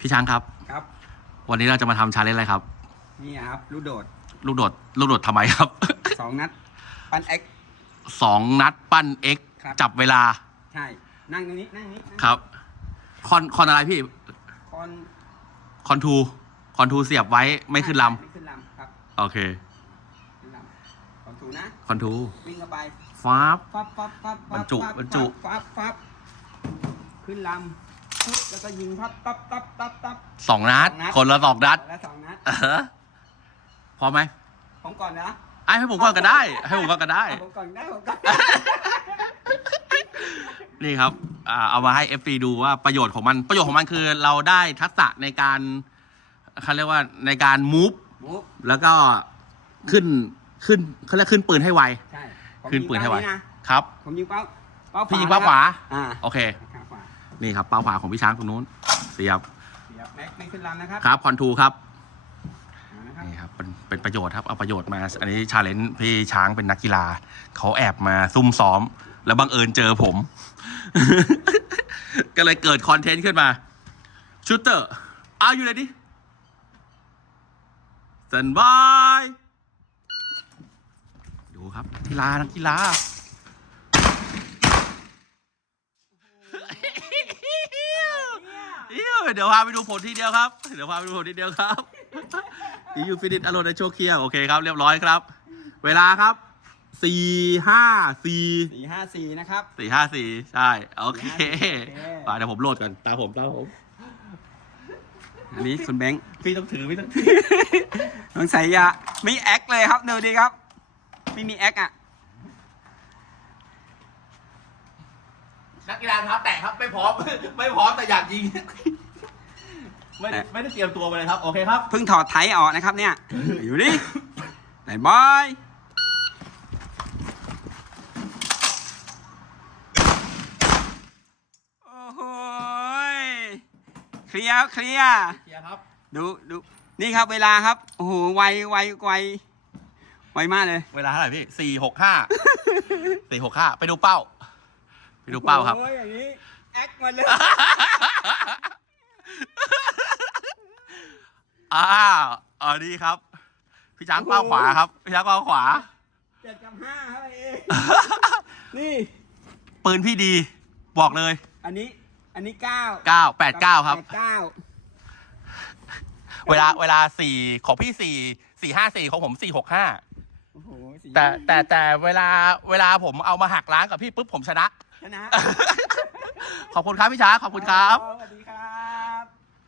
พี่ช้างครับครับ วันนี้เราจะมาทำชาเลนจ์อะไรครับนี่ครับลูกโดดลูกโดด ลูกโดดทำไมครับสองนัดปั้นเอ็กสองนัด ปั้นเอ็กจับเวลา ใช่ นั่งตรงนี้นั่งนี้ครับคอนคอนอะไรพี่คอนคอนทูคอนทูเสียบไว้ไม่ขึ้นลำไม่ขึ้นลำครับโอเคคอนทูนะคอนทูวิ่งเข้าไปฟ้าบบรรจุบรรจุฟ้าบฟ้าบขึ้นลำสองนัดคนละสองนัดพร้อมไหมผมก่อนนะไอ้ให้ผมก่อนก็ได้ ให้ผมก่อนก็ได้ผมก่อนได้ผมก่อนนี่ครับเอามาให้เอฟดูว่าประโยชน์ของมันประโยชน์ของมันคือเราได้ทักษะในการเขาเรียกว่าในการมูฟแล้วก็ขึ้นขึ้นเขาเรียกขึ้นปืนให้ไวขึ้นปืนให้ไวครับผมยิงเป้าพี่ยิงเป้าขวาโอเคนี่ครับ เป้าผาของพี่ช้างตรงนู้น เสียบไม่ขึ้นลำนะครับ ครับคอนทูครับ นี่ครับเป็นประโยชน์ครับเอาประโยชน์มา อันนี้ชาเลนจ์พี่ช้างเป็นนักกีฬา เขาแอบมาซุ่มซ้อม แล้วบังเอิญเจอผม ก็เลยเกิด คอนเทนต์ขึ้นมาชูเตอร์เอาอยู่ไหนดิสวัสดีดูครับกีฬานักกีฬาเดี๋ยวพาไปดูผลทีเดียวครับ เดี๋ยวพาไปดูผลทีเดียวครับที่อยูฟินิชอารมณ์ในโชคเคียโอเคครับเรียบร้อยครับ เวลาครับสี่ห้าสี่สี่ห้าสี่นะครับสี่ห้าสี่ใช่โอเคไปเดี๋ยวผมโหลดก่อน ตาผมตาผม อันนี้คุณแบงค์ พี่ต้องถือไม่ต้องถือต้องใส่ยาไม่มีแอคเลยครับเดี๋ยวดีครับไม่มีแอคอ่ะ นักกีฬาครับแตกครับไม่พร้อมไม่พร้อม แต่อยากยิงไม่ได้เตรียมตัวไปเลยครับ โอเคครับเพิ่งถอดไทออกนะครับเนี่ย อยู่นี่บายบายโอ้โหเคลียร์เคลียร์เคลียร์ครับดูดูนี่ครับเวลาครับโอ้โหไวไวไวไวมากเลย เวลาเท่าไหร่พี่สี่หกห้าสี่หกห้าไปดูเป้า ไปดูเป้าครับ โอ้ยอย่างนี้ แอคมาเลยอ่าอันนี้ครับ พี่จ้างเป้าขวาครับ พี่จ้างเป้าขวาเจ็ดกับห้าครับเอนี่ ปืนพี่ดี บอกเลย อันนี้ อันนี้เก้า เก้า แปดเก้าครับ เวลา เวลาสี่ของพี่สี่ สี่ห้าสี่ของผมสี่หกห้าแต่แต่แต่เวลาเวลาผมเอามาหักล้างกับพี่ปุ๊บผมชนะ ชนะ ขอบคุณครับพี่ช้าขอบคุณครับ สวัสดีครับ